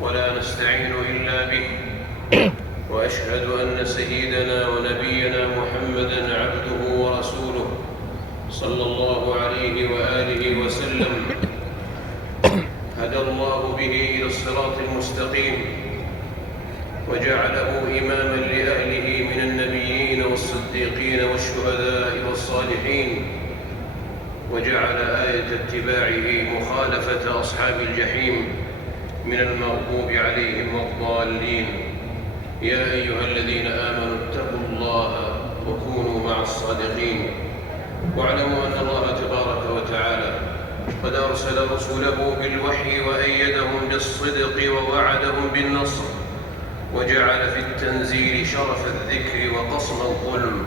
ولا نستعين إلا به، وأشهد أن سيدنا ونبينا محمدًا عبده ورسوله صلى الله عليه وآله وسلم، هدى الله به إلى الصراط المستقيم وجعله إمامًا لأهله من النبيين والصديقين والشهداء والصالحين، وجعل آية اتباعه مخالفة أصحاب الجحيم من المغضوب عليهم والضالين. يا أيها الذين آمنوا اتقوا الله وكونوا مع الصادقين، واعلموا أن الله تبارك وتعالى قد أرسل رسله بالوحي وأيدهم بالصدق ووعدهم بالنصر، وجعل في التنزيل شرف الذكر وقصم الظلم.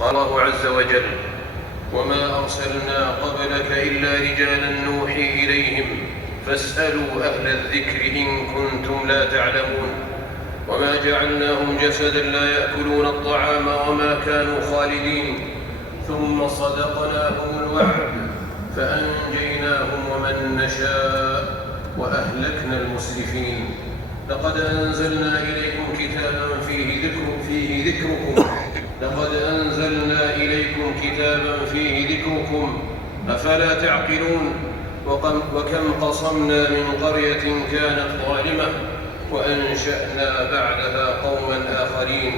قال الله عز وجل: وما أرسلنا قبلك إلا رجالا نوحي إليهم فاسألوا أهل الذكر إن كنتم لا تعلمون. وما جعلناهم جسدا لا يأكلون الطعام وما كانوا خالدين، ثم صدقناهم الوعد فأنجيناهم ومن نشاء وأهلكنا المسرفين. لقد أنزلنا إليكم كتابا فيه ذكركم لقد أنزلنا إليكم كتابا فيه ذكركم أفلا تعقلون. وكم قصمنا من قرية كانت ظالمة وأنشأنا بعدها قوما آخرين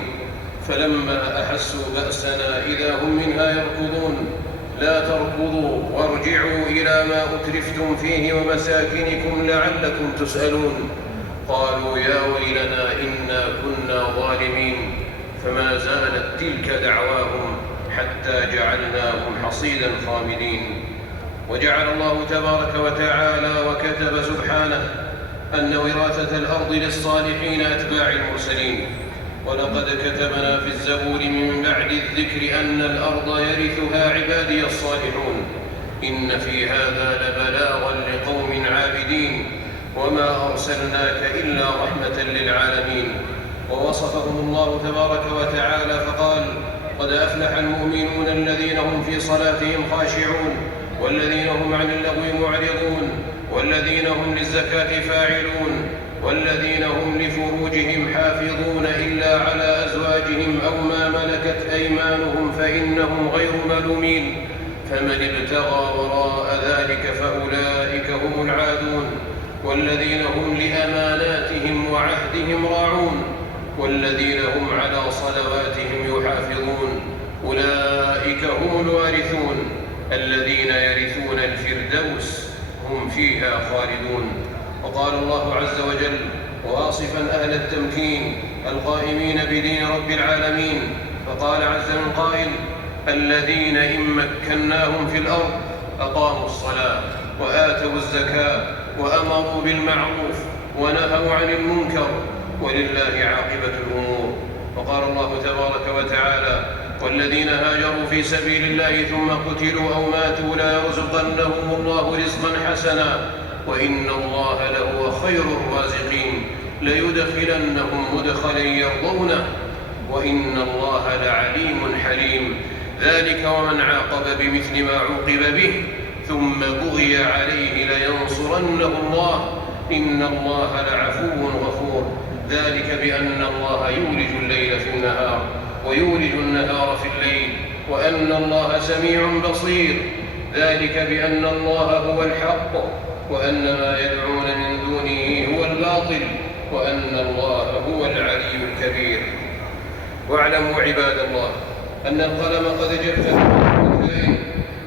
فلما أحسوا بأسنا إذا هم منها يركضون. لا تركضوا وارجعوا إلى ما أترفتم فيه ومساكنكم لعلكم تسألون. قالوا يا ويلنا إنا كنا ظالمين، فما زالت تلك دعواهم حتى جعلناهم حصيدا خامدين. وجعل الله تبارك وتعالى وكتب سبحانه أن وراثة الأرض للصالحين أتباع المرسلين. ولقد كتبنا في الزبور من بعد الذكر أن الأرض يرثها عبادي الصالحون، إن في هذا لبلاغا لقوم عابدين، وما أرسلناك إلا رحمة للعالمين. ووصفهم الله تبارك وتعالى فقال: قد أفلح المؤمنون الذين هم في صلاتهم خاشعون والذين هم عن اللغو معرضون والذين هم للزكاة فاعلون والذين هم لفروجهم حافظون إلا على أزواجهم أو ما ملكت أيمانهم فإنهم غير ملومين. فمن ابتغى وراء ذلك فأولئك هم العادون والذين هم لأماناتهم وعهدهم راعون والذين هم على صلواتهم يحافظون. أولئك هم الوارثون الذين يرثون الفردوس هم فيها خالدون. وقال الله عز وجل واصفا أهل التمكين القائمين بدين رب العالمين، فقال عز من قائل: الذين إن مكناهم في الأرض أقاموا الصلاة وآتوا الزكاة وأمروا بالمعروف ونهوا عن المنكر ولله عاقبة الأمور. وقال الله تبارك وتعالى: والذين هاجروا في سبيل الله ثم قتلوا أو ماتوا ليرزقنهم الله رزقا حسنا وإن الله لهو خير الرازقين ليدخلنهم مدخلا يرضونه وإن الله لعليم حليم. ذلك ومن عاقب بمثل ما عوقب به ثم بغي عليه لينصرنه الله إن الله لعفو غفور. ذلك بأن الله يولج الليل في النهار ويولج النهار في الليل وأن الله سميع بصير. ذلك بأن الله هو الحق وأن ما يدعون من دونه هو الباطل وأن الله هو العلي الكبير. واعلموا عباد الله أن القلم قد جف بالكائن،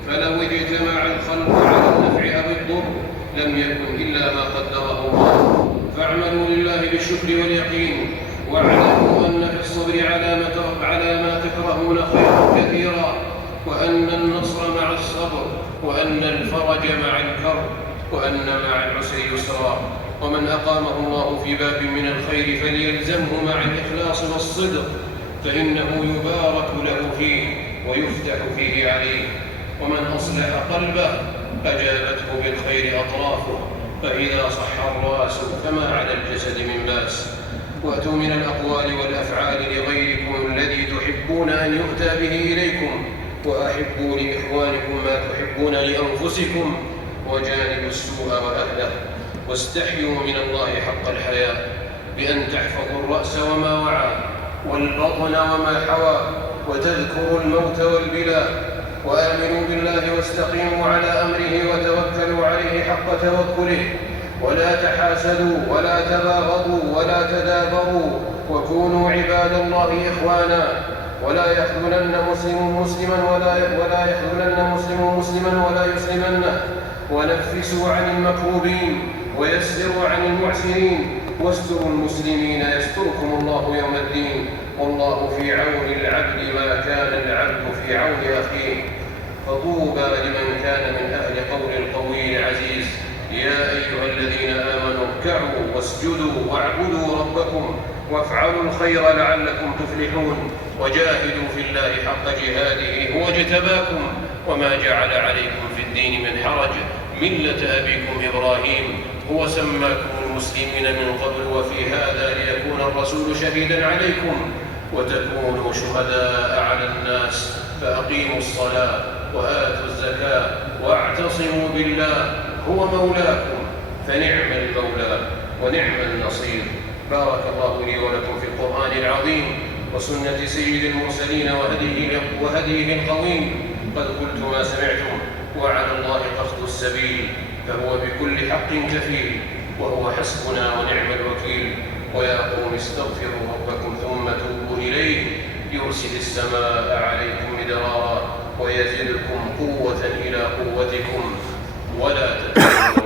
فلو اجتمع الخلق على النفع أو الضر لم يكن إلا ما قدره الله. فاعملوا لله بالشكر واليقين، واعلموا أن في الصبر على ما تكرهون خيرا كثيرا، وأن النصر مع الصبر، وأن الفرج مع الكرب، وأن مع العسر يسرا. ومن أقامه الله في باب من الخير فليلزمه مع الإخلاص والصدق، فإنه يبارك له فيه ويفتح فيه عليه. ومن أصلح قلبه أجابته بالخير أطرافه، فإذا صح الرأس فما على الجسد من بأس. وأتوا من الأقوال والأفعال لغيركم الذي تحبون أن يؤتى به إليكم، وأحبوا لإخوانكم ما تحبون لأنفسكم، وجانبوا السوء وأهله. واستحيوا من الله حق الحياء بأن تحفظوا الرأس وما وعى والبطن وما حوى وتذكروا الموت والبلى، وآمنوا بالله واستقيموا على أمره وتوكلوا عليه حق توكله، ولا تحاسدوا ولا تباغضوا ولا تدابروا، وكونوا عباد الله إخوانا، ولا يخذلن مسلم مسلما ولا يسلمنه، ونفسوا عن المكروبين ويسروا عن المعسرين، واستروا المسلمين يستركم الله يوم الدين، والله في عون العبد ما كان العبد في عون أخيه. فطوبى لمن كان من أهل قول القوي العزيز: يا أيها الذين آمنوا اركعوا واسجدوا واعبدوا ربكم وافعلوا الخير لعلكم تفلحون، وجاهدوا في الله حق جهاده هو اجتباكم وما جعل عليكم في الدين من حرج، ملة أبيكم إبراهيم هو سماكم المسلمين من قبل وفي هذا ليكون الرسول شهيدا عليكم وتكونوا شهداء على الناس، فأقيموا الصلاة وآتوا الزكاة واعتصموا بالله هو مولاكم، فنعم المولى ونعم النصير. بارك الله لي ولكم في القرآن العظيم وسنة سيد المرسلين وهديه القويم. قد قلت ما سمعتم، وعلى الله قصد السبيل، فهو بكل حق كفيل، وهو حسبنا ونعم الوكيل. ويا قوم استغفروا ربكم ثم توبوا إليه يرسل السماء عليكم مدرارا ويزدكم قوة إلى قوتكم ولا تتقوا